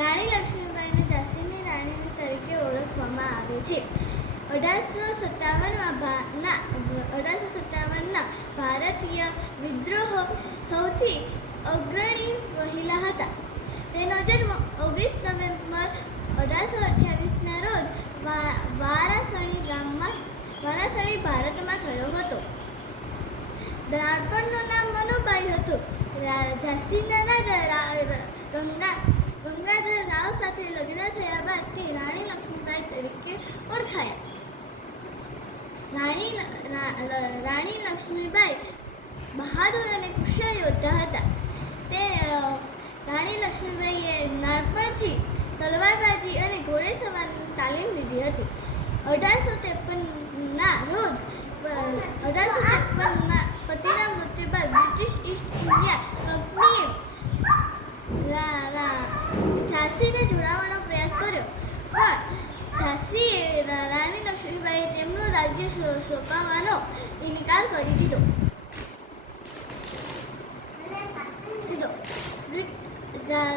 રાણી લક્ષ્મીબાઈને ઝાંસીની રાણી તરીકે ઓળખવામાં આવે છે. 1857ના ભારતીય વિદ્રોહ સૌથી અગ્રણી મહિલા હતા. તેનો જન્મ 19 નવેમ્બર 1828ના રોજ વારાણસી ભારતમાં થયો હતો. બાળપણનું નામ મનુબાઈ હતું. ઝાંસીના રાજા ગંગાધર રાવ સાથે લગ્ન થયા બાદ તે રાણી લક્ષ્મીબાઈ તરીકે ઓળખાયા. રાણી લક્ષ્મીબાઈ બહાદુર અને કુશળ યોદ્ધા હતા. રાણી લક્ષ્મીબાઈએ નાનપણથી તલવારબાજી અને ઘોડેસવારીની તાલીમ લીધી હતી. 1853ના પતિના મૃત્યુ બાદ બ્રિટિશ ઈસ્ટ ઇન્ડિયા કંપનીએ ઝાંસીને જોડવાનો પ્રયાસ કર્યો, પણ ઝાંસીએ રાણી લક્ષ્મીબાઈએ તેમનું રાજ્ય સોંપવાનો ઇનકાર કરી દીધો.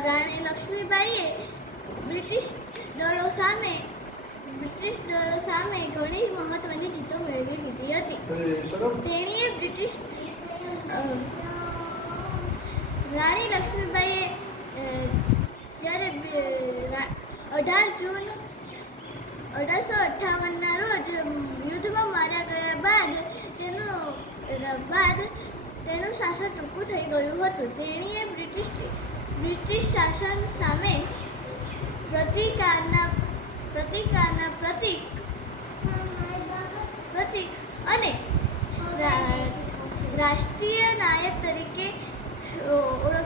રાણી લક્ષ્મીબાઈએ બ્રિટિશ દળો સામે ઘણી મહત્વની જીતો મેળવી લીધી હતી. તેણીએ રાણી લક્ષ્મીબાઈએ જ્યારે 18 જૂન 1858ના રોજ યુદ્ધમાં માર્યા ગયા બાદ તેનું શાસન ટૂંકું થઈ ગયું હતું. તેણીએ બ્રિટિશ શાસન સામે પ્રતિકારના પ્રતીક અને રાષ્ટ્રીય નાયક તરીકે ઓળખવામાં